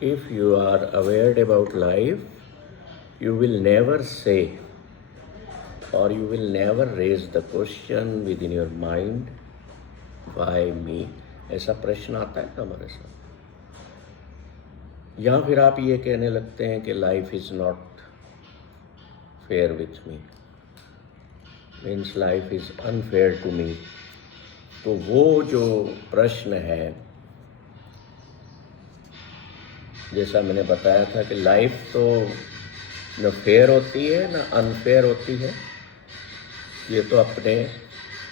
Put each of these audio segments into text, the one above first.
if you are aware about life, you will never say or you will never raise the question within your mind, why me? ऐसा प्रश्न आता है हमारे साथ, या फिर आप ये कहने लगते हैं कि life is not fair with me, means life is unfair to me. तो वो जो प्रश्न है, जैसा मैंने बताया था कि लाइफ तो न फेयर होती है न अनफेयर होती है, ये तो अपने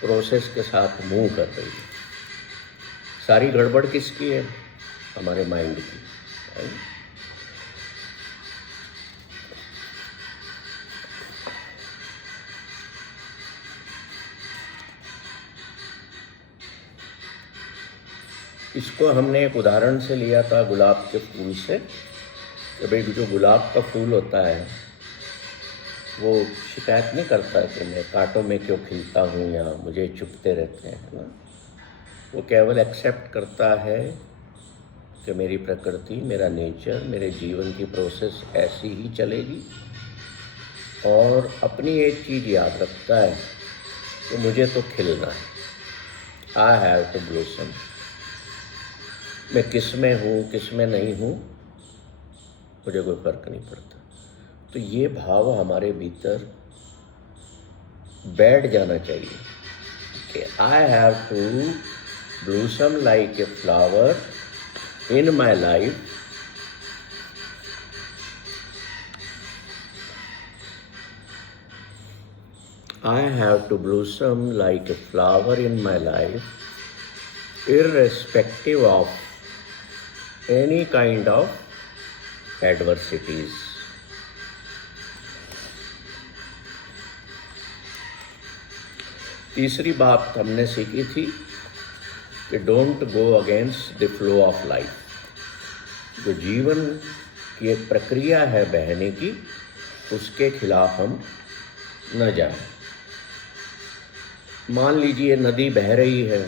प्रोसेस के साथ मूव कर रही है। सारी गड़बड़ किसकी है? हमारे माइंड की। इसको हमने एक उदाहरण से लिया था, गुलाब के फूल से। कि भाई जो गुलाब का फूल होता है वो शिकायत नहीं करता कि मैं कांटों में क्यों खिलता हूँ या मुझे चुभते रहते हैं, है ना। वो केवल एक्सेप्ट करता है कि मेरी प्रकृति, मेरा नेचर, मेरे जीवन की प्रोसेस ऐसी ही चलेगी, और अपनी एक चीज़ याद रखता है कि मुझे तो खिलना है, आई हैव टू ब्लॉसम। मैं किस में हूँ किस में नहीं हूँ मुझे कोई फर्क नहीं पड़ता। तो ये भाव हमारे भीतर बैठ जाना चाहिए कि I have to blossom like a flower in my life, I have to blossom like a flower in my life, irrespective of any kind of adversities. तीसरी बात हमने सीखी थी कि don't go against the flow of life. जो जीवन की एक प्रक्रिया है बहने की, उसके खिलाफ हम न जाएं। मान लीजिए नदी बह रही है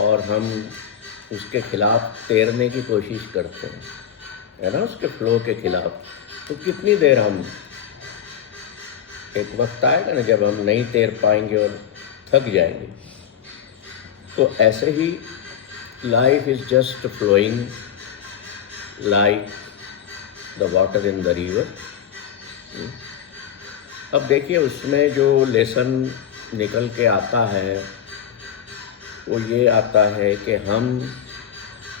और हम उसके खिलाफ तैरने की कोशिश करते हैं, है ना, उसके फ्लो के खिलाफ, तो कितनी देर हम, एक वक्त आएगा ना जब हम नहीं तैर पाएंगे और थक जाएंगे। तो ऐसे ही life is just flowing like the water in the river. अब देखिए उसमें जो लेसन निकल के आता है वो ये आता है कि हम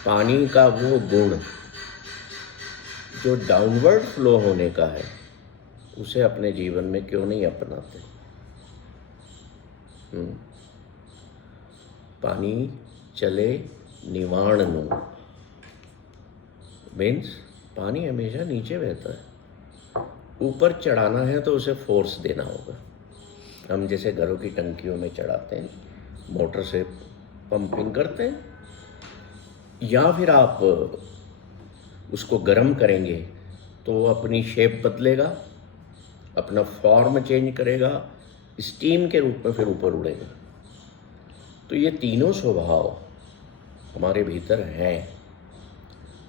पानी का वो गुण जो डाउनवर्ड फ्लो होने का है उसे अपने जीवन में क्यों नहीं अपनाते। पानी चले निवाण नो, मीन्स पानी हमेशा नीचे बहता है, ऊपर चढ़ाना है तो उसे फोर्स देना होगा। हम जैसे घरों की टंकियों में चढ़ाते हैं, मोटर से पंपिंग करते हैं, या फिर आप उसको गर्म करेंगे तो अपनी शेप बदलेगा, अपना फॉर्म चेंज करेगा, स्टीम के रूप में फिर ऊपर उड़ेगा। तो ये तीनों स्वभाव हमारे भीतर हैं,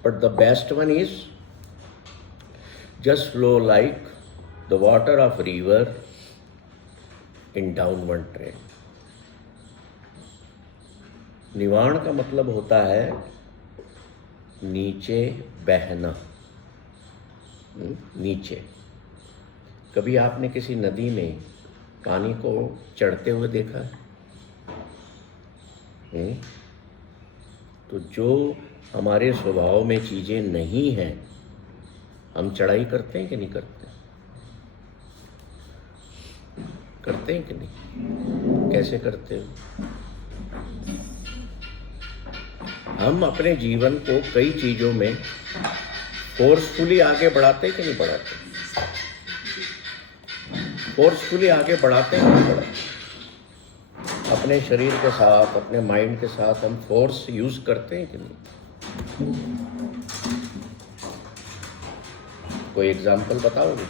but the best one is just flow like the water of river in downward trend. निवाण का मतलब होता है नीचे बहना, नीचे। कभी आपने किसी नदी में पानी को चढ़ते हुए देखा है? तो जो हमारे स्वभाव में चीज़ें नहीं हैं, हम चढ़ाई करते हैं कि नहीं करते? करते हैं कि नहीं? कैसे करते हो? हम अपने जीवन को कई चीज़ों में फोर्सफुली आगे बढ़ाते हैं कि नहीं बढ़ाते? फोर्सफुली आगे बढ़ाते हैं कि नहीं बढ़ाते? अपने शरीर के साथ, अपने माइंड के साथ हम फोर्स यूज करते हैं कि नहीं? कोई एग्जाम्पल बताओगे?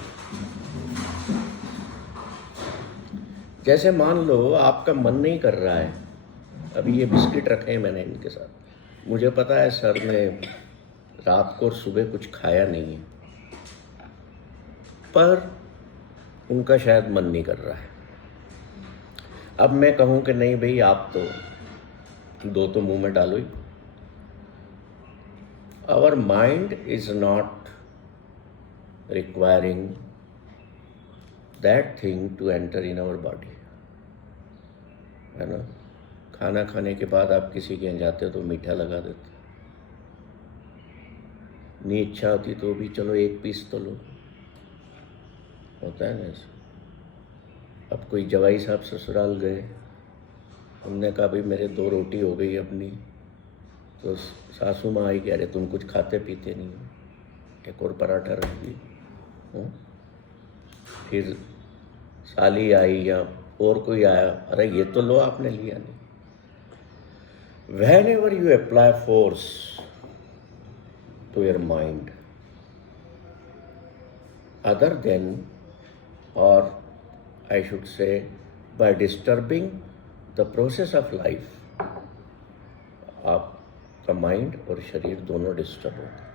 जैसे मान लो आपका मन नहीं कर रहा है, अभी ये बिस्किट रखे हैं मैंने इनके साथ, मुझे पता है सर ने रात को और सुबह कुछ खाया नहीं है, पर उनका शायद मन नहीं कर रहा है। अब मैं कहूँ कि नहीं भाई, आप तो 2 तो मुंह में डालो ही। Our mind is not requiring that thing to enter in our body, है ना। खाना खाने के बाद आप किसी के यहाँ जाते हो तो मीठा लगा देते, नहीं इच्छा होती तो भी चलो 1 पीस तो लो, होता है ना ऐसा। अब कोई जवाई साहब ससुराल गए, उनने कहा भाई मेरे 2 रोटी हो गई अपनी, तो सासू माँ आई कि अरे तुम कुछ खाते पीते नहीं हो, एक और पराठा रख दी। फिर साली आई या और कोई आया, अरे ये तो लो, आपने लिया नहीं। Whenever you apply force to your mind, other than, or I should say, by disturbing the process of life, आपका माइंड और शरीर दोनों डिस्टर्ब होते हैं।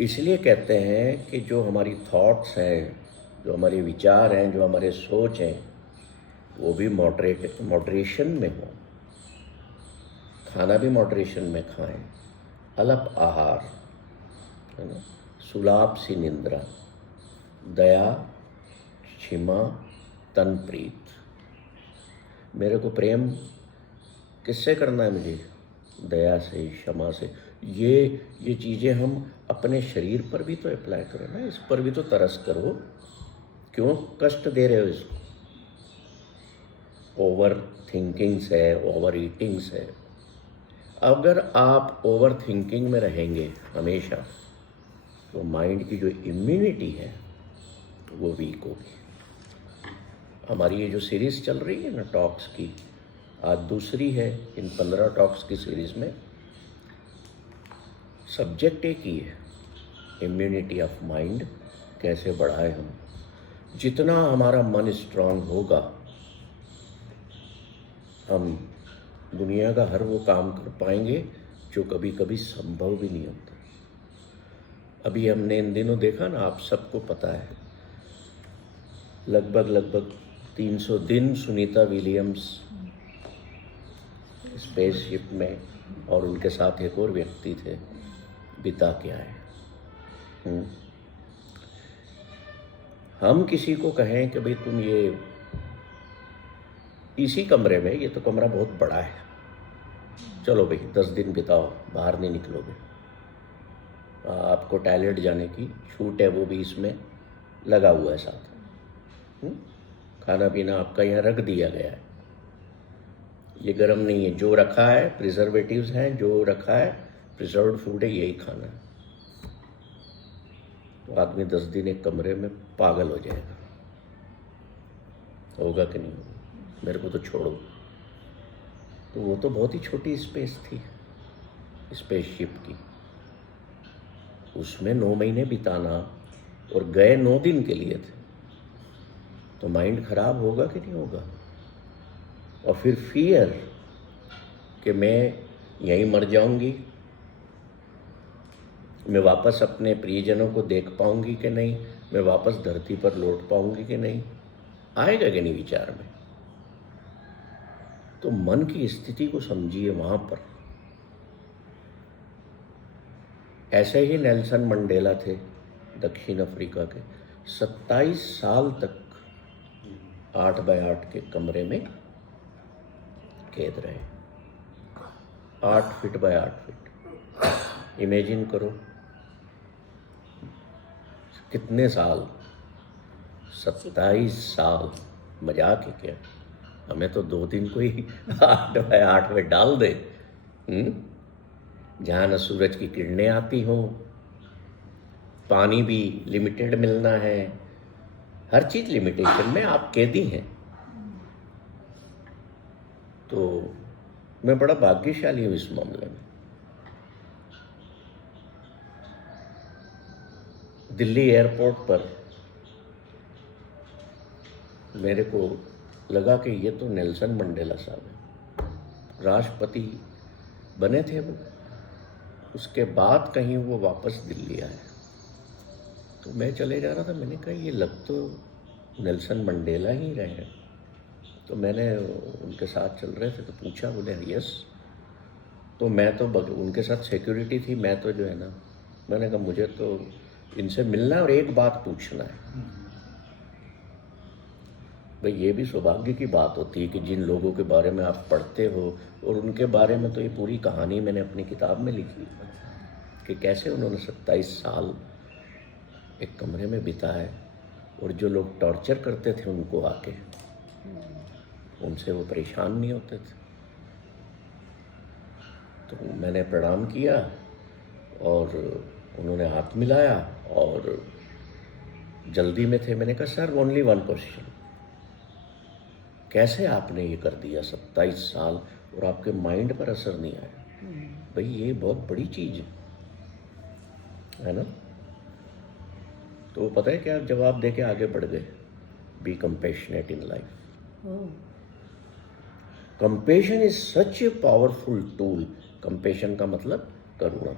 इसलिए कहते हैं कि जो हमारी थॉट्स हैं, जो हमारे विचार हैं, जो हमारे सोच हैं, वो भी मॉडरेशन में हो। खाना भी मॉडरेशन में खाएं, अल्प आहार, है ना, सुलाभ सी निंद्रा, दया, क्षमा, तन प्रीत। मेरे को प्रेम किससे करना है? मुझे दया से, क्षमा से। ये चीज़ें हम अपने शरीर पर भी तो अप्लाई करो ना, इस पर भी तो तरस करो। क्यों कष्ट दे रहे हो इसको? ओवर थिंकिंग से, ओवर ईटिंग से। अगर आप ओवर थिंकिंग में रहेंगे हमेशा, तो माइंड की जो इम्यूनिटी है वो वीक होगी। हमारी ये जो सीरीज़ चल रही है ना टॉक्स की, आज दूसरी है इन 15 टॉक्स की सीरीज़ में। सब्जेक्ट एक ही है, इम्यूनिटी ऑफ माइंड कैसे बढ़ाए हम। जितना हमारा मन स्ट्रांग होगा, हम दुनिया का हर वो काम कर पाएंगे जो कभी कभी संभव भी नहीं होता। अभी हमने इन दिनों देखा ना, आप सबको पता है, लगभग 300 दिन सुनीता विलियम्स स्पेसशिप में और उनके साथ एक और व्यक्ति थे, बिता के आए। हम किसी को कहें कि भाई तुम ये इसी कमरे में, ये तो कमरा बहुत बड़ा है, चलो भाई 10 दिन बिताओ, बाहर नहीं निकलोगे, आपको टॉयलेट जाने की छूट है, वो भी इसमें लगा हुआ है साथ। खाना पीना आपका यहाँ रख दिया गया है, ये गर्म नहीं है, जो रखा है प्रिजर्वेटिव्स हैं, जो रखा है प्रिजर्व्ड फूड है, यही खाना है। तो आदमी 10 दिन एक कमरे में पागल हो जाएगा, होगा कि नहीं होगा? मेरे को तो छोड़ो। तो वो तो बहुत ही छोटी स्पेस थी स्पेसशिप की, उसमें 9 महीने बिताना, और गए 9 दिन के लिए थे, तो माइंड खराब होगा कि नहीं होगा? और फिर फियर कि मैं यहीं मर जाऊंगी, मैं वापस अपने प्रियजनों को देख पाऊंगी कि नहीं, मैं वापस धरती पर लौट पाऊंगी कि नहीं, आएगा कि नहीं विचार में? तो मन की स्थिति को समझिए वहां पर। ऐसे ही नेल्सन मंडेला थे, दक्षिण अफ्रीका के, 27 साल तक 8x8 के कमरे में कैद रहे, 8 फीट बाय 8 फीट। इमेजिन करो कितने साल, 27 साल। मजाक है क्या? हमें तो 2 दिन को ही 8x8 में डाल दे, जहाँ न सूरज की किरणें आती हों, पानी भी लिमिटेड मिलना है, हर चीज लिमिटेशन में, आप कैदी हैं। तो मैं बड़ा भाग्यशाली हूँ इस मामले में। दिल्ली एयरपोर्ट पर मेरे को लगा कि ये तो नेल्सन मंडेला साहब है, राष्ट्रपति बने थे वो, उसके बाद कहीं वो वापस दिल्ली आए, तो मैं चले जा रहा था, मैंने कहा ये लग तो नेल्सन मंडेला ही रहे हैं। तो मैंने उनके साथ चल रहे थे तो पूछा, बोले यस। तो मैं तो उनके साथ सिक्योरिटी थी, मैं तो जो है ना, मैंने कहा मुझे तो इनसे मिलना है और एक बात पूछना है। भाई ये भी सौभाग्य की बात होती है कि जिन लोगों के बारे में आप पढ़ते हो, और उनके बारे में तो ये पूरी कहानी मैंने अपनी किताब में लिखी कि कैसे उन्होंने 27 साल एक कमरे में बिताए, और जो लोग टॉर्चर करते थे उनको आके, उनसे वो परेशान नहीं होते थे। तो मैंने प्रणाम किया और उन्होंने हाथ मिलाया और जल्दी में थे। मैंने कहा सर ओनली वन क्वेश्चन, कैसे आपने ये कर दिया 27 साल और आपके माइंड पर असर नहीं आया? भाई ये बहुत बड़ी चीज़ है ना। तो पता है क्या जवाब देके आगे बढ़ गए, B compassionate in life. Compassion is such a powerful tool. Compassion का मतलब करुणा।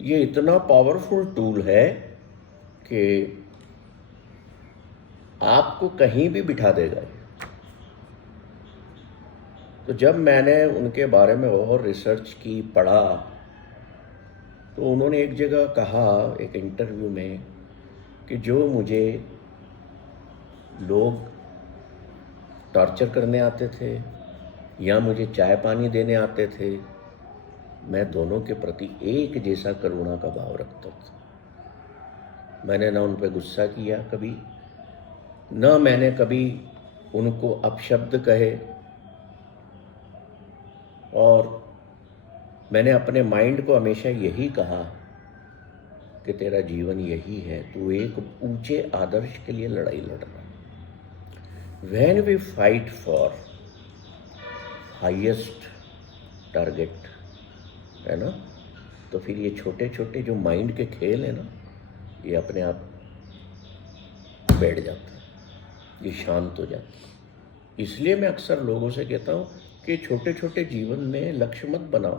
ये इतना पावरफुल टूल है कि आपको कहीं भी बिठा देगा। तो जब मैंने उनके बारे में और रिसर्च की, पढ़ा, तो उन्होंने एक जगह कहा एक इंटरव्यू में कि जो मुझे लोग टॉर्चर करने आते थे या मुझे चाय पानी देने आते थे, मैं दोनों के प्रति एक जैसा करुणा का भाव रखता था। मैंने ना उन पर गुस्सा किया कभी, ना मैंने कभी उनको अपशब्द कहे, और मैंने अपने माइंड को हमेशा यही कहा कि तेरा जीवन यही है, तू एक ऊंचे आदर्श के लिए लड़ाई लड़ रहा है। When we fight for highest target, है ना, तो फिर ये छोटे छोटे जो माइंड के खेल है ना, ये अपने आप बैठ जाते हैं, ये शांत हो जाते हैं। इसलिए मैं अक्सर लोगों से कहता हूँ कि छोटे छोटे जीवन में लक्ष्य मत बनाओ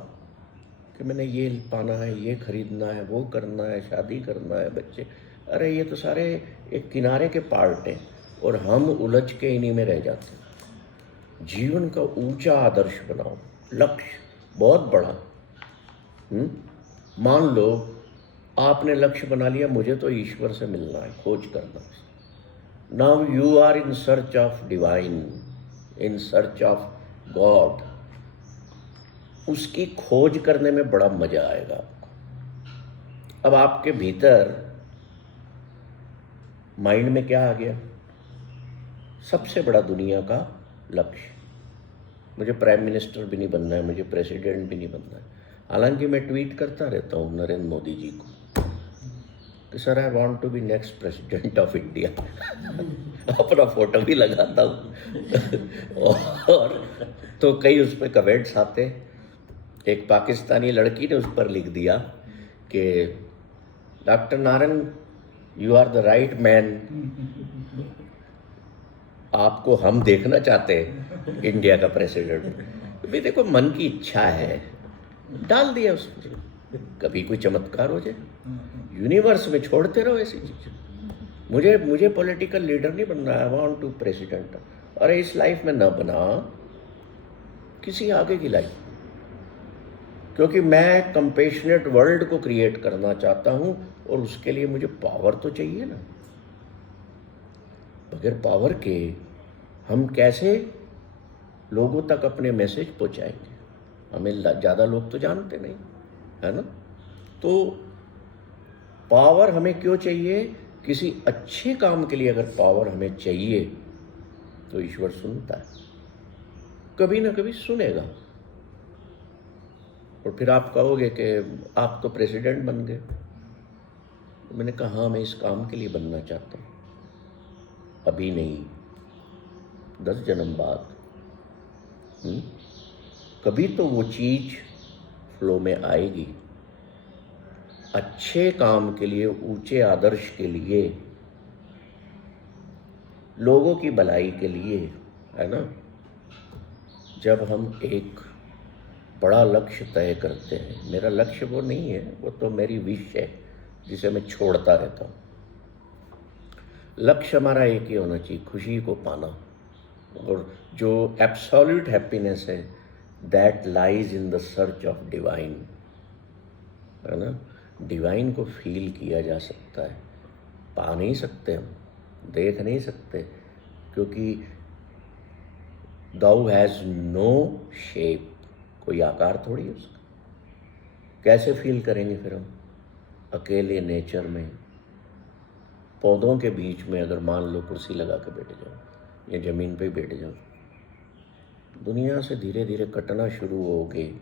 कि मैंने ये पाना है, ये खरीदना है, वो करना है, शादी करना है, बच्चे। अरे ये तो सारे एक किनारे के पार्ट हैं और हम उलझ के इन्हीं में रह जाते हैं। जीवन का ऊंचा आदर्श बनाओ, लक्ष्य बहुत बड़ा। मान लो आपने लक्ष्य बना लिया, मुझे तो ईश्वर से मिलना है, खोज करना है। Now you are in search of divine, in search of God. उसकी खोज करने में बड़ा मजा आएगा आपको। अब आपके भीतर माइंड में क्या आ गया? सबसे बड़ा दुनिया का लक्ष्य, मुझे प्राइम मिनिस्टर भी नहीं बनना है, मुझे प्रेसिडेंट भी नहीं बनना है। हालांकि मैं ट्वीट करता रहता हूँ नरेंद्र मोदी जी को कि sir I want to be next president of India. अपना फोटो भी लगाता हूँ। और तो कई उस पर कमेंट्स आते। एक पाकिस्तानी लड़की ने उस पर लिख दिया कि doctor Narayan you are the right man, आपको हम देखना चाहते हैं इंडिया का प्रेसिडेंट। भी देखो मन की इच्छा है, डाल दिया उसने, कभी कोई चमत्कार हो जाए। यूनिवर्स में छोड़ते रहो ऐसी चीज़। मुझे पॉलिटिकल लीडर नहीं बनना है, आई वांट टू प्रेसिडेंट। अरे इस लाइफ में ना बना, किसी आगे की लाइफ, क्योंकि मैं कंपैशनेट वर्ल्ड को क्रिएट करना चाहता हूं और उसके लिए मुझे पावर तो चाहिए ना। बगैर पावर के हम कैसे लोगों तक अपने मैसेज पहुंचाएंगे? हमें ज़्यादा लोग तो जानते नहीं, है ना। तो पावर हमें क्यों चाहिए? किसी अच्छे काम के लिए अगर पावर हमें चाहिए तो ईश्वर सुनता है, कभी ना कभी सुनेगा। और फिर आप कहोगे कि आप तो प्रेसिडेंट बन गए। मैंने कहा हाँ, मैं इस काम के लिए बनना चाहता हूँ, अभी नहीं, 10 जन्म बाद। कभी तो वो चीज फ्लो में आएगी, अच्छे काम के लिए, ऊंचे आदर्श के लिए, लोगों की भलाई के लिए, है ना। जब हम एक बड़ा लक्ष्य तय करते हैं। मेरा लक्ष्य वो नहीं है, वो तो मेरी विश है जिसे मैं छोड़ता रहता हूँ। लक्ष्य हमारा एक ही होना चाहिए, खुशी को पाना। और जो एब्सोल्यूट हैप्पीनेस है, that lies in the search of divine, है ना। डिवाइन को फील किया जा सकता है, पा नहीं सकते हम, देख नहीं सकते, क्योंकि दाउ हैज़ नो शेप, कोई आकार थोड़ी है उसका। कैसे फील करेंगे फिर हम? अकेले नेचर में, पौधों के बीच में अगर मान लो कुर्सी लगा के बैठ जाओ या ज़मीन पे बैठ जाओ, दुनिया से धीरे धीरे कटना शुरू होगे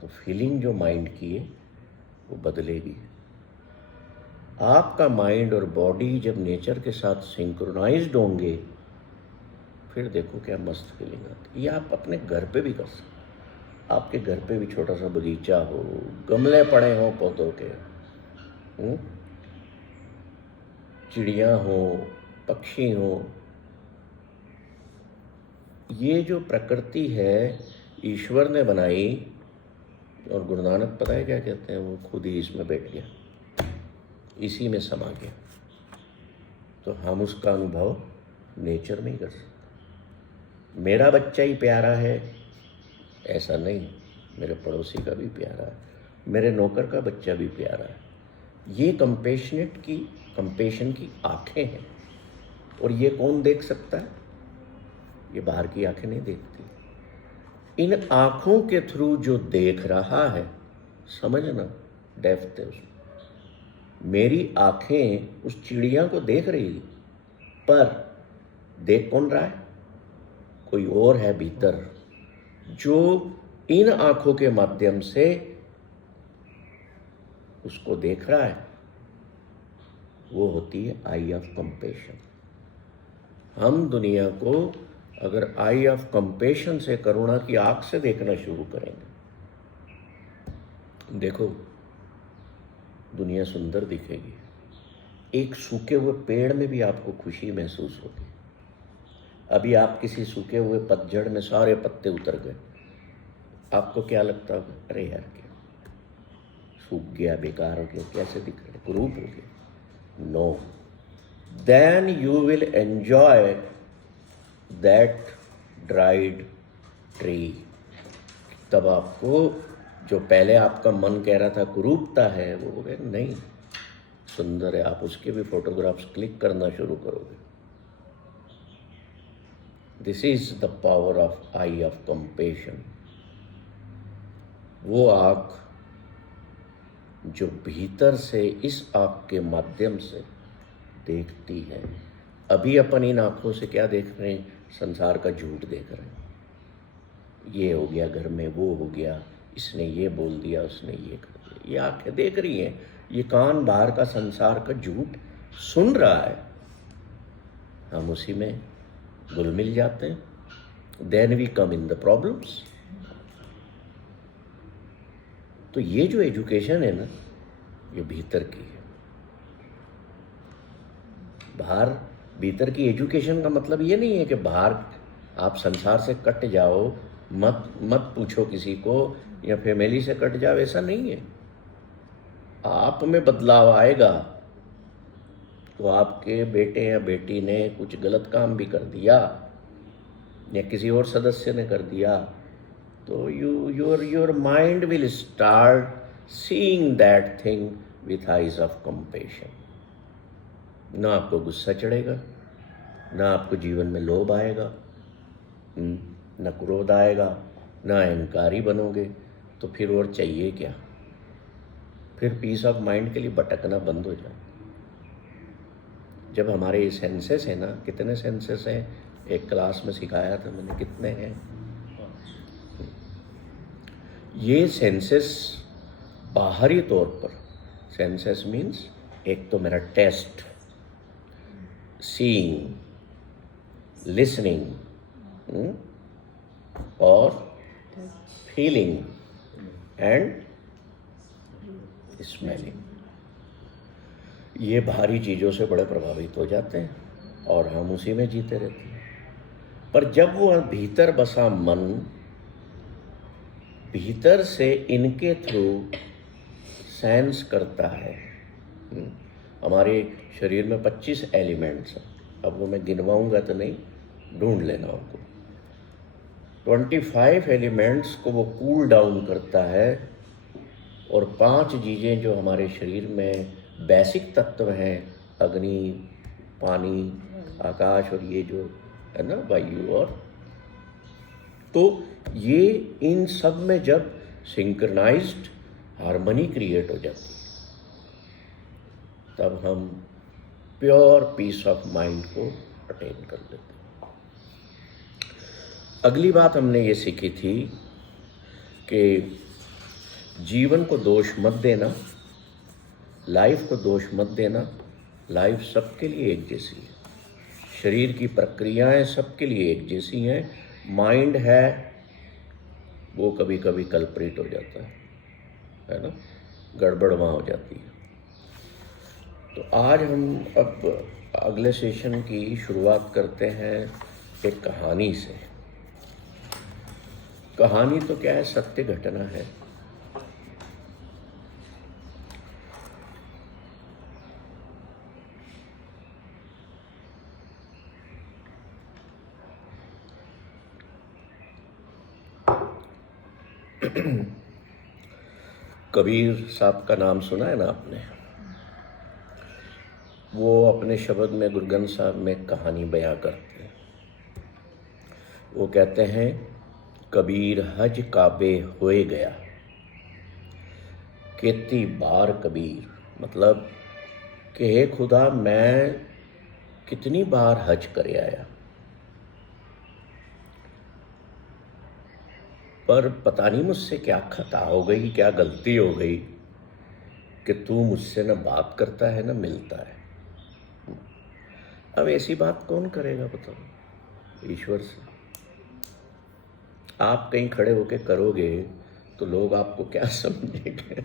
तो फीलिंग जो माइंड की है वो बदलेगी। आपका माइंड और बॉडी जब नेचर के साथ सिंक्रोनाइज्ड होंगे, फिर देखो क्या मस्त फीलिंग आती है। ये आप अपने घर पे भी कर सकते। आपके घर पे भी छोटा सा बगीचा हो, गमले पड़े हों पौधों के, चिड़िया हो, पक्षी हो, ये जो प्रकृति है ईश्वर ने बनाई। और गुरु नानक पता है क्या कहते हैं? वो खुद ही इसमें बैठ गया, इसी में समा गया। तो हम उसका अनुभव नेचर में ही कर सकते। मेरा बच्चा ही प्यारा है ऐसा नहीं, मेरे पड़ोसी का भी प्यारा है, मेरे नौकर का बच्चा भी प्यारा है। ये कंपेशन की आंखें हैं। और ये कौन देख सकता है? ये बाहर की आंखें नहीं देखती। इन आँखों के थ्रू जो देख रहा है, समझना डेप्थ है उसमें। मेरी आँखें उस चिड़िया को देख रही, पर देख कौन रहा है? कोई और है भीतर, जो इन आँखों के माध्यम से उसको देख रहा है। वो होती है आई ऑफ कंपेशन। हम दुनिया को अगर आई ऑफ कंपेशन से, करुणा की आंख से देखना शुरू करेंगे, देखो दुनिया सुंदर दिखेगी। एक सूखे हुए पेड़ में भी आपको खुशी महसूस होगी। अभी आप किसी सूखे हुए पतझड़ में सारे पत्ते उतर गए, आपको क्या लगता होगा? अरे यार क्या सूख गया, बेकार हो गया, कैसे दिख रहे, कुरूप हो गया। No, then you will enjoy that dried tree. तब आपको जो पहले आपका मन कह रहा था कुरूपता है, वो हो गया नहीं, सुंदर है। आप उसके भी फोटोग्राफ्स क्लिक करना शुरू करोगे। This is the power of I of compassion. वो आँख जो भीतर से इस आँख के माध्यम से देखती है। अभी अपन इन आँखों से क्या देख रहे हैं? संसार का झूठ देख रहे हैं। ये हो गया घर में, वो हो गया, इसने ये बोल दिया, उसने ये कर दिया। ये आँखें देख रही हैं, ये कान बाहर का संसार का झूठ सुन रहा है। हम उसी में घुल मिल जाते हैं। Then we come in the problems. तो ये जो एजुकेशन है ना, ये भीतर की है। बाहर भीतर की एजुकेशन का मतलब ये नहीं है कि बाहर आप संसार से कट जाओ, मत पूछो किसी को, या फैमिली से कट जाओ, ऐसा नहीं है। आप में बदलाव आएगा तो आपके बेटे या बेटी ने कुछ गलत काम भी कर दिया या किसी और सदस्य ने कर दिया, तो your mind will start seeing that thing with eyes of compassion. ना आपको गुस्सा चढ़ेगा, ना आपको जीवन में लोभ आएगा, ना क्रोध आएगा, ना अहंकारी बनोगे। तो फिर और चाहिए क्या? फिर पीस ऑफ माइंड के लिए भटकना बंद हो जाए। जब हमारे ये सेंसेस है ना, कितने सेंसेस हैं? एक क्लास में सिखाया था मैंने, कितने हैं? ये सेंसेस बाहरी तौर पर, सेंसेस मीन्स एक तो मेरा टेस्ट, सीइंग, लिसनिंग और फीलिंग एंड स्मेलिंग। ये बाहरी चीज़ों से बड़े प्रभावित हो जाते हैं और हम उसी में जीते रहते हैं। पर जब वो भीतर बसा मन भीतर से इनके थ्रू सेंस करता है। हमारे शरीर में 25 एलिमेंट्स हैं, अब वो मैं गिनवाऊंगा तो नहीं, ढूंढ लेना उनको। 25 एलिमेंट्स को वो कूल डाउन करता है, और 5 चीज़ें जो हमारे शरीर में बेसिक तत्व हैं, अग्नि, पानी, आकाश और ये जो है ना वायु, और तो ये इन सब में जब सिंक्रनाइज्ड हार्मनी क्रिएट हो जाती है, तब हम प्योर पीस ऑफ माइंड को अटेन कर लेते हैं। अगली बात हमने ये सीखी थी कि जीवन को दोष मत देना, लाइफ को दोष मत देना। लाइफ सबके लिए एक जैसी है, शरीर की प्रक्रियाएं सबके लिए एक जैसी हैं। माइंड है वो कभी कभी कल्प्रिट हो जाता है ना, गड़बड़ वहाँ हो जाती है। तो आज हम अब अगले सेशन की शुरुआत करते हैं एक कहानी से। कहानी तो क्या है, सत्य घटना है। कबीर साहब का नाम सुना है ना आपने? वो अपने शब्द में गुरगन साहब में कहानी बयां करते हैं। वो कहते हैं, कबीर हज काबे होए गया, केती बार कबीर, मतलब कि हे खुदा मैं कितनी बार हज करे आया, पर पता नहीं मुझसे क्या खता हो गई, क्या गलती हो गई कि तू मुझसे न बात करता है न मिलता है। अब ऐसी बात कौन करेगा बताओ ईश्वर से? आप कहीं खड़े होके करोगे तो लोग आपको क्या समझेंगे?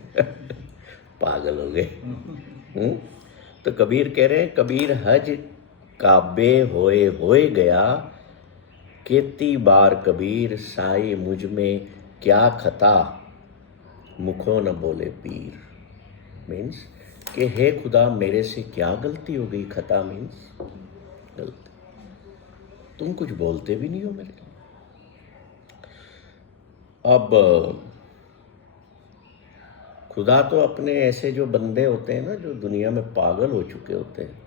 पागल हो गए। तो कबीर कह रहे हैं, कबीर हज काबे होए गया, केती बार कबीर साई मुझ में क्या खता, मुखों न बोले पीर। मीन्स कि हे खुदा मेरे से क्या गलती हो गई। खता मीन्स गलती, तुम कुछ बोलते भी नहीं हो मेरे लिए। अब खुदा तो अपने ऐसे जो बंदे होते हैं ना, जो दुनिया में पागल हो चुके होते हैं,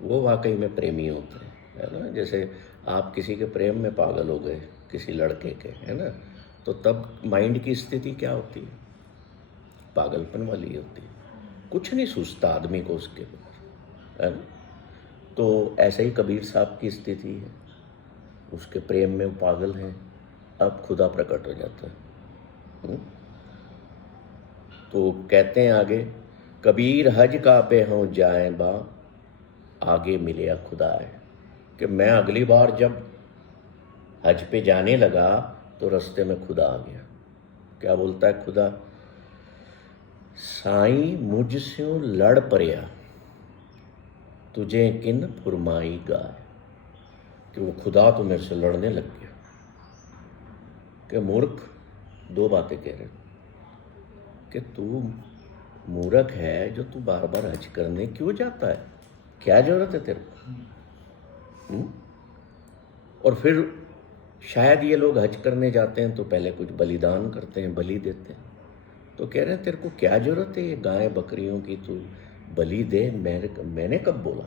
वो वाकई में प्रेमी होते हैं, है ना। जैसे आप किसी के प्रेम में पागल हो गए, किसी लड़के के, है ना, तो तब माइंड की स्थिति क्या होती है? पागलपन वाली होती है, कुछ नहीं सूझता आदमी को उसके ऊपर, है ना। तो ऐसे ही कबीर साहब की स्थिति है, उसके प्रेम में पागल हैं। अब खुदा प्रकट हो जाता है। तो कहते हैं आगे, कबीर हज काबे हों जाए बा, आगे मिले खुदा है। कि मैं अगली बार जब हज पे जाने लगा तो रास्ते में खुदा आ गया। क्या बोलता है खुदा? साईं मुझसे लड़ पड़िया, तुझे किन फुरमाई गाय। कि वो खुदा तो मेरे से लड़ने लग गया कि मूर्ख, दो बातें कह रहे कि तू मूर्ख है जो तू बार बार हज करने क्यों जाता है, क्या जरूरत है तेरे को? और फिर शायद ये लोग हज करने जाते हैं तो पहले कुछ बलिदान करते हैं, बलि देते हैं। तो कह रहे हैं तेरे को क्या जरूरत है ये गाय बकरियों की, तू बलि दे, मैंने कब बोला?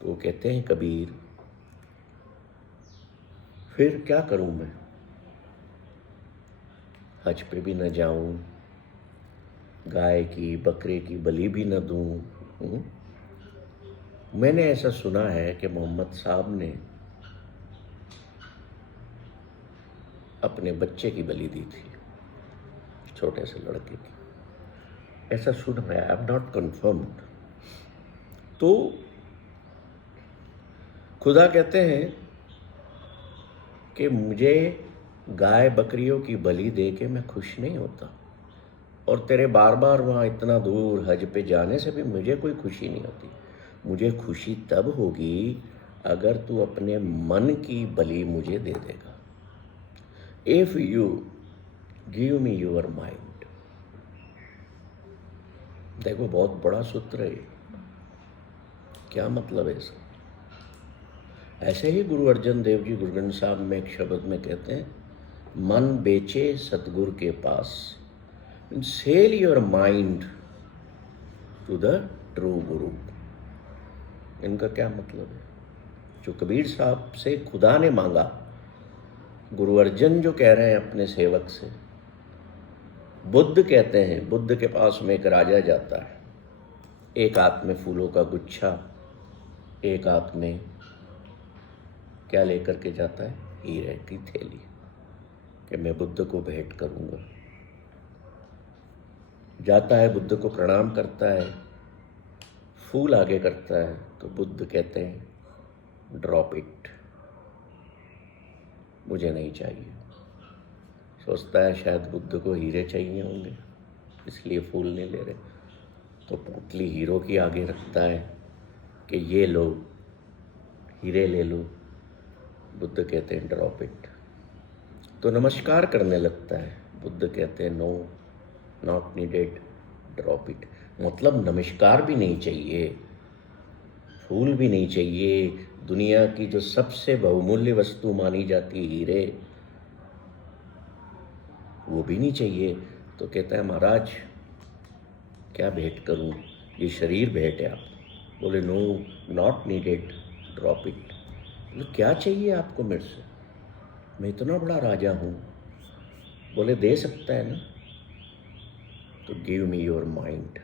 तो वो कहते हैं कबीर, फिर क्या करूं मैं? हज पे भी न जाऊं, गाय की बकरे की बलि भी न दूं। मैंने ऐसा सुना है कि मोहम्मद साहब ने अपने बच्चे की बलि दी थी, छोटे से लड़के की, ऐसा सुना है, आई एम नॉट कन्फर्म्ड। तो खुदा कहते हैं कि मुझे गाय बकरियों की बलि दे के मैं खुश नहीं होता, और तेरे बार बार वहाँ इतना दूर हज पे जाने से भी मुझे कोई खुशी नहीं होती। मुझे खुशी तब होगी अगर तू अपने मन की बलि मुझे दे देगा। If you give me your mind. देखो बहुत बड़ा सूत्र है, क्या मतलब है इसका? ऐसे ही गुरु अर्जन देव जी गुरु ग्रंथ साहब में एक शब्द में कहते हैं, मन बेचे सतगुरु के पास, sell your mind to the true guru. इनका क्या मतलब है? जो कबीर साहब से खुदा ने मांगा, गुरु अर्जन जो कह रहे हैं अपने सेवक से, बुद्ध कहते हैं, बुद्ध के पास में एक राजा जाता है, एक हाथ में फूलों का गुच्छा, एक हाथ में क्या लेकर के जाता है? हीरे की थैली, कि मैं बुद्ध को भेंट करूंगा। जाता है, बुद्ध को प्रणाम करता है, फूल आगे करता है, तो बुद्ध कहते हैं ड्रॉप इट, मुझे नहीं चाहिए। सोचता है शायद बुद्ध को हीरे चाहिए होंगे, इसलिए फूल नहीं ले रहे, तो पोटली हीरो की आगे रखता है कि ये लो, हीरे ले लो। बुद्ध कहते हैं ड्रॉप इट। तो नमस्कार करने लगता है, बुद्ध कहते हैं no not needed, drop it. मतलब नमस्कार भी नहीं चाहिए, फूल भी नहीं चाहिए, दुनिया की जो सबसे बहुमूल्य वस्तु मानी जाती हीरे, वो भी नहीं चाहिए। तो कहता है महाराज क्या भेंट करूं, ये शरीर भेंट है आप। बोले no not needed, drop it. बोले क्या चाहिए आपको मेरे से, मैं इतना बड़ा राजा हूं। बोले दे सकता है ना, तो गिव मी योर माइंड।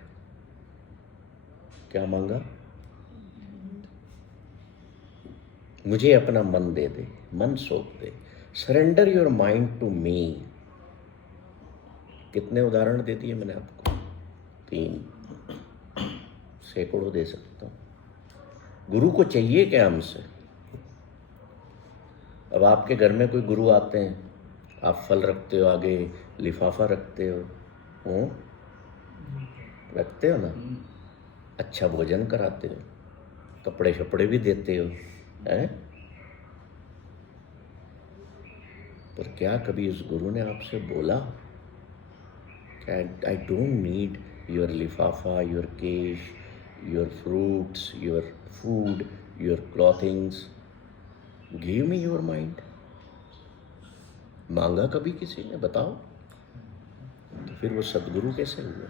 क्या मांगा? मुझे अपना मन दे दे, मन सौंप दे, surrender your mind to me. कितने उदाहरण दे दिए मैंने आपको? 3, सैकड़ों दे सकता हूं। गुरु को चाहिए क्या हमसे? अब आपके घर में कोई गुरु आते हैं, आप फल रखते हो, आगे लिफाफा रखते हो, रखते हो ना, अच्छा भोजन कराते हो, कपड़े शपड़े भी देते हो, हैं? पर क्या कभी उस गुरु ने आपसे बोला कि आई डोंट नीड योर लिफाफा, your cash, your fruits, your food, your clothings, give me your mind? मांगा कभी किसी ने? बताओ। तो फिर वो सदगुरु कैसे हुआ?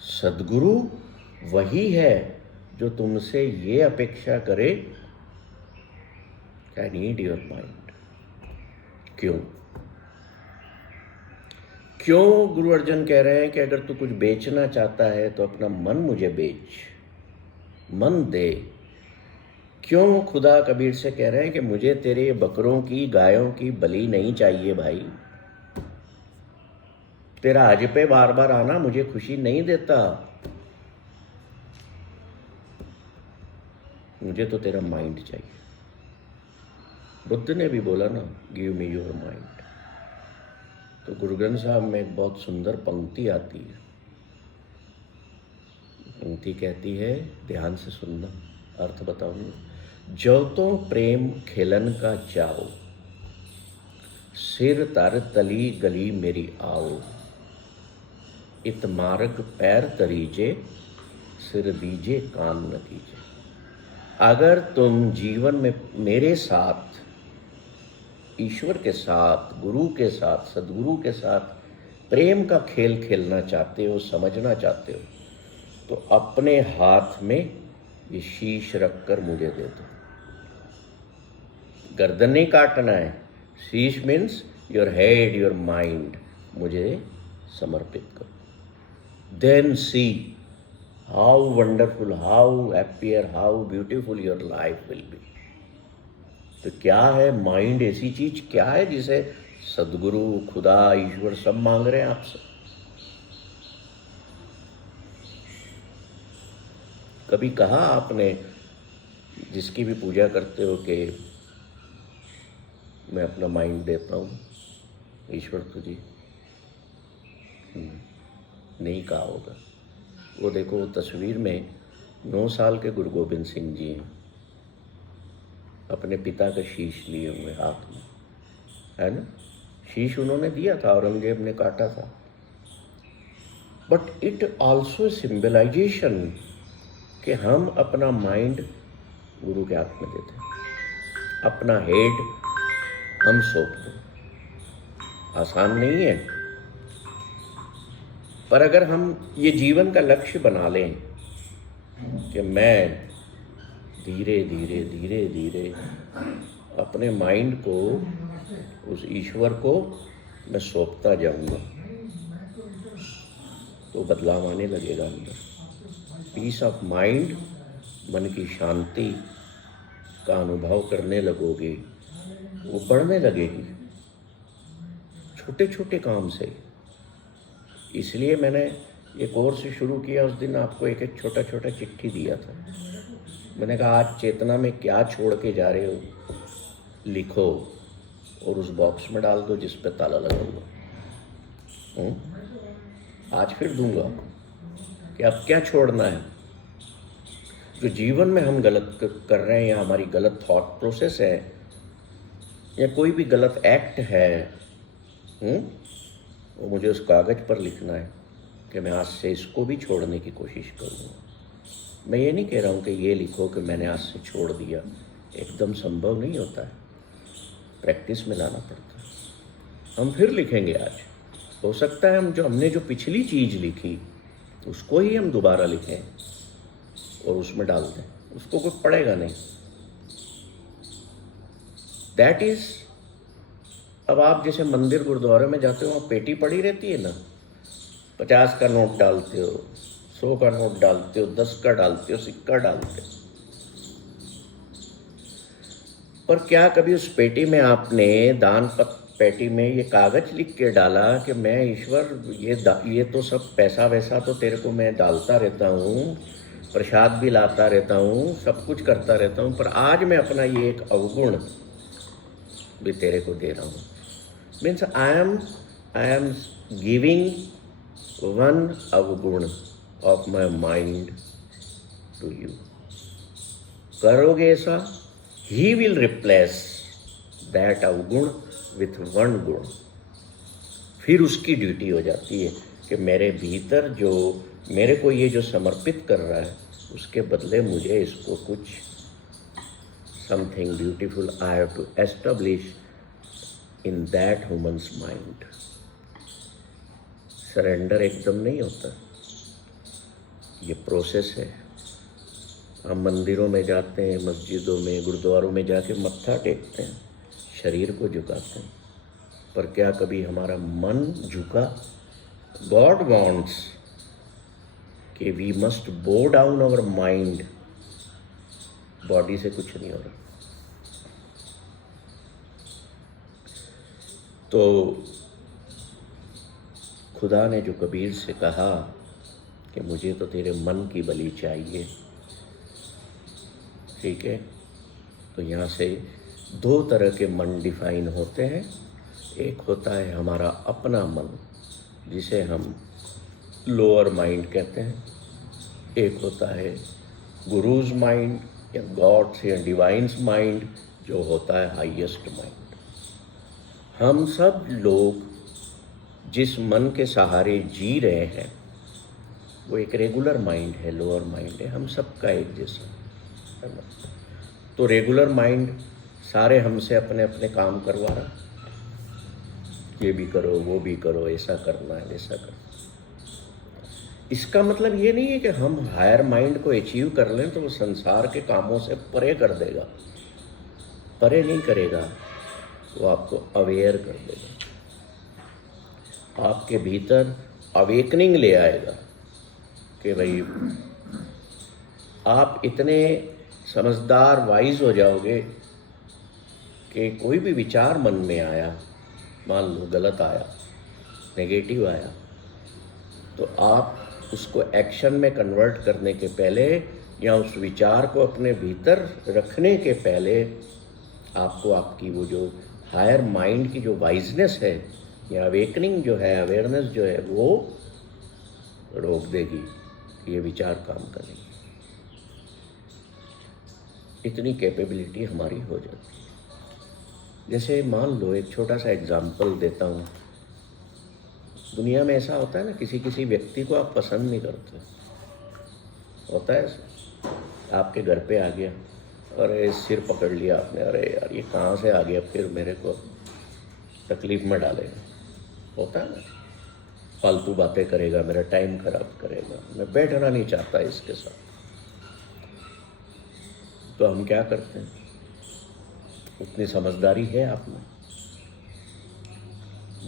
सदगुरु वही है जो तुमसे ये अपेक्षा करे, आई नीड योर माइंड। क्यों? क्यों गुरु अर्जन कह रहे हैं कि अगर तू कुछ बेचना चाहता है तो अपना मन मुझे बेच, मन दे। क्यों खुदा कबीर से कह रहे हैं कि मुझे तेरे बकरों की, गायों की बलि नहीं चाहिए भाई, तेरा हज पे बार बार आना मुझे खुशी नहीं देता, मुझे तो तेरा माइंड चाहिए। बुद्ध ने भी बोला ना, गिव मी योर माइंड। तो गुरु ग्रंथ साहब में एक बहुत सुंदर पंक्ति आती है। पंक्ति कहती है, ध्यान से सुनना, अर्थ बताऊंगा। जो तो प्रेम खेलन का चाओ, सिर तर तली गली मेरी आओ, इत मार्ग पैर तरीजे, सिर दीजे कान न दीजे। अगर तुम जीवन में मेरे साथ, ईश्वर के साथ, गुरु के साथ, सदगुरु के साथ प्रेम का खेल खेलना चाहते हो, समझना चाहते हो, तो अपने हाथ में ये शीश रखकर मुझे दे दो। गर्दन नहीं काटना है, शीश means your head, your mind, मुझे समर्पित करो। Then see how wonderful, how happier, how beautiful your life will be. तो क्या है माइंड? ऐसी चीज क्या है जिसे सदगुरु, खुदा, ईश्वर सब मांग रहे हैं आपसे? कभी कहा आपने जिसकी भी पूजा करते हो कि मैं अपना माइंड देता हूँ ईश्वर को? जी नहीं कहा होगा। वो देखो तस्वीर में 9 साल के गुरु गोबिंद सिंह जी हैं, अपने पिता का शीश लिए हुए हाथ में, है ना। शीश उन्होंने दिया था, औरंगजेब ने काटा था। बट इट आल्सो सिंबलाइजेशन कि हम अपना माइंड गुरु के हाथ में देते हैं, अपना हेड हम सौंप दें। आसान नहीं है, पर अगर हम ये जीवन का लक्ष्य बना लें कि मैं धीरे धीरे धीरे धीरे अपने माइंड को उस ईश्वर को मैं सौंपता जाऊंगा, तो बदलाव आने लगेगा अंदर। पीस ऑफ माइंड, मन की शांति का अनुभव करने लगोगे, वो बढ़ने लगेगी छोटे छोटे काम से। इसलिए मैंने ये कोर्स शुरू किया, उस दिन आपको एक एक छोटा छोटा चिट्ठी दिया था। मैंने कहा आज चेतना में क्या छोड़ के जा रहे हो, लिखो और उस बॉक्स में डाल दो जिस पे ताला लगा हुआ। आज फिर दूंगा कि अब क्या छोड़ना है। जो जीवन में हम गलत कर रहे हैं, या हमारी गलत थॉट प्रोसेस है, या कोई भी गलत एक्ट है, वो मुझे उस कागज़ पर लिखना है कि मैं आज से इसको भी छोड़ने की कोशिश करूँगा। मैं ये नहीं कह रहा हूँ कि ये लिखो कि मैंने आज से छोड़ दिया, एकदम संभव नहीं होता है, प्रैक्टिस में लाना पड़ता है। हम फिर लिखेंगे आज, हो सकता है हमने जो पिछली चीज़ लिखी उसको ही हम दोबारा लिखें और उसमें डाल दें, उसको कोई पढ़ेगा नहीं। दैट इज़, अब आप जैसे मंदिर गुरुद्वारे में जाते हो, वहाँ पेटी पड़ी रहती है ना, 50 का नोट डालते हो, 100 का नोट डालते हो, 10 का डालते हो, सिक्का डालते हो, पर क्या कभी उस पेटी में आपने दान पेटी में ये कागज लिख के डाला कि मैं ईश्वर ये तो सब पैसा वैसा तो तेरे को मैं डालता रहता हूँ, प्रसाद भी लाता रहता हूँ, सब कुछ करता रहता हूँ, पर आज मैं अपना ये एक अवगुण भी तेरे को दे रहा हूँ। Means I am giving one अवगुण of my mind to you. करोगे ऐसा, ही विल रिप्लेस दैट अवगुण विथ वन गुण। फिर उसकी ड्यूटी हो जाती है कि मेरे भीतर जो मेरे को ये जो समर्पित कर रहा है, उसके बदले मुझे इसको कुछ something beautiful I have to establish in that humans mind. Surrender एकदम नहीं होता, ये प्रोसेस है। हम मंदिरों में जाते हैं, मस्जिदों में, गुरुद्वारों में जाके मत्था टेकते हैं, शरीर को झुकाते हैं, पर क्या कभी हमारा मन झुका? गॉड वॉन्ट्स कि we must bow down our mind. Body से कुछ नहीं हो रहा। तो खुदा ने जो कबीर से कहा कि मुझे तो तेरे मन की बलि चाहिए, ठीक है, तो यहाँ से 2 तरह के मन डिफाइन होते हैं। एक होता है हमारा अपना मन, जिसे हम लोअर माइंड कहते हैं। एक होता है गुरुज माइंड या गॉड्स या डिवाइन्स माइंड, जो होता है हाईएस्ट माइंड। हम सब लोग जिस मन के सहारे जी रहे हैं, वो एक रेगुलर माइंड है, लोअर माइंड है, हम सबका एक जैसा है ना। तो रेगुलर माइंड सारे हमसे अपने अपने काम करवा रहा, ये भी करो, वो भी करो, ऐसा करना है, वैसा करना। इसका मतलब ये नहीं है कि हम हायर माइंड को अचीव कर लें तो वो संसार के कामों से परे कर देगा। परे नहीं करेगा, वो आपको अवेयर कर देगा, आपके भीतर अवेकनिंग ले आएगा कि भाई आप इतने समझदार, वाइज हो जाओगे कि कोई भी विचार मन में आया, मान लो गलत आया, नेगेटिव आया, तो आप उसको एक्शन में कन्वर्ट करने के पहले या उस विचार को अपने भीतर रखने के पहले आपको आपकी वो जो हायर माइंड की जो वाइजनेस है या अवेकनिंग जो है, अवेयरनेस जो है, वो रोक देगी कि ये विचार काम करेंगे। इतनी कैपेबिलिटी हमारी हो जाती है। जैसे मान लो, एक छोटा सा एग्जाम्पल देता हूँ। दुनिया में ऐसा होता है ना, किसी किसी व्यक्ति को आप पसंद नहीं करते, होता है ऐसा। आपके घर पे आ गया, अरे सिर पकड़ लिया आपने, अरे यार ये कहाँ से आ गया, फिर मेरे को तकलीफ में डालेगा, होता है ना। फालतू बातें करेगा, मेरा टाइम खराब करेगा, मैं बैठना नहीं चाहता इसके साथ। तो हम क्या करते हैं? उतनी समझदारी है आप में?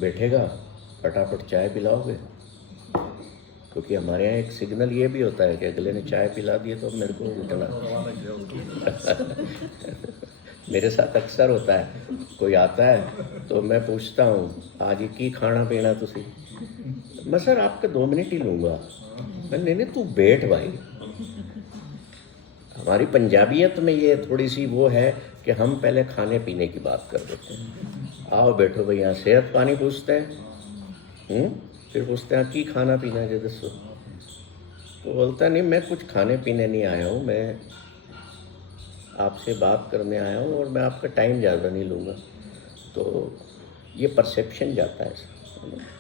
बैठेगा, फटाफट चाय पिलाओगे, क्योंकि हमारे यहाँ एक सिग्नल ये भी होता है कि अगले ने चाय पिला दी तो मेरे को उठना। मेरे साथ अक्सर होता है, कोई आता है तो मैं पूछता हूँ, आज की खाना पीना तुसी? मैं सर आपके 2 मिनट ही लूँगा। नहीं तू बैठ भाई। हमारी पंजाबियत में ये थोड़ी सी वो है कि हम पहले खाने पीने की बात कर देते हैं। आओ बैठो भाई, यहाँ सेहत पानी पूछते हैं, फिर पूछते हैं की खाना पीना है दसो। तो बोलता नहीं, मैं कुछ खाने पीने नहीं आया हूँ, मैं आपसे बात करने आया हूँ और मैं आपका टाइम ज़्यादा नहीं लूँगा। तो ये परसेप्शन जाता है।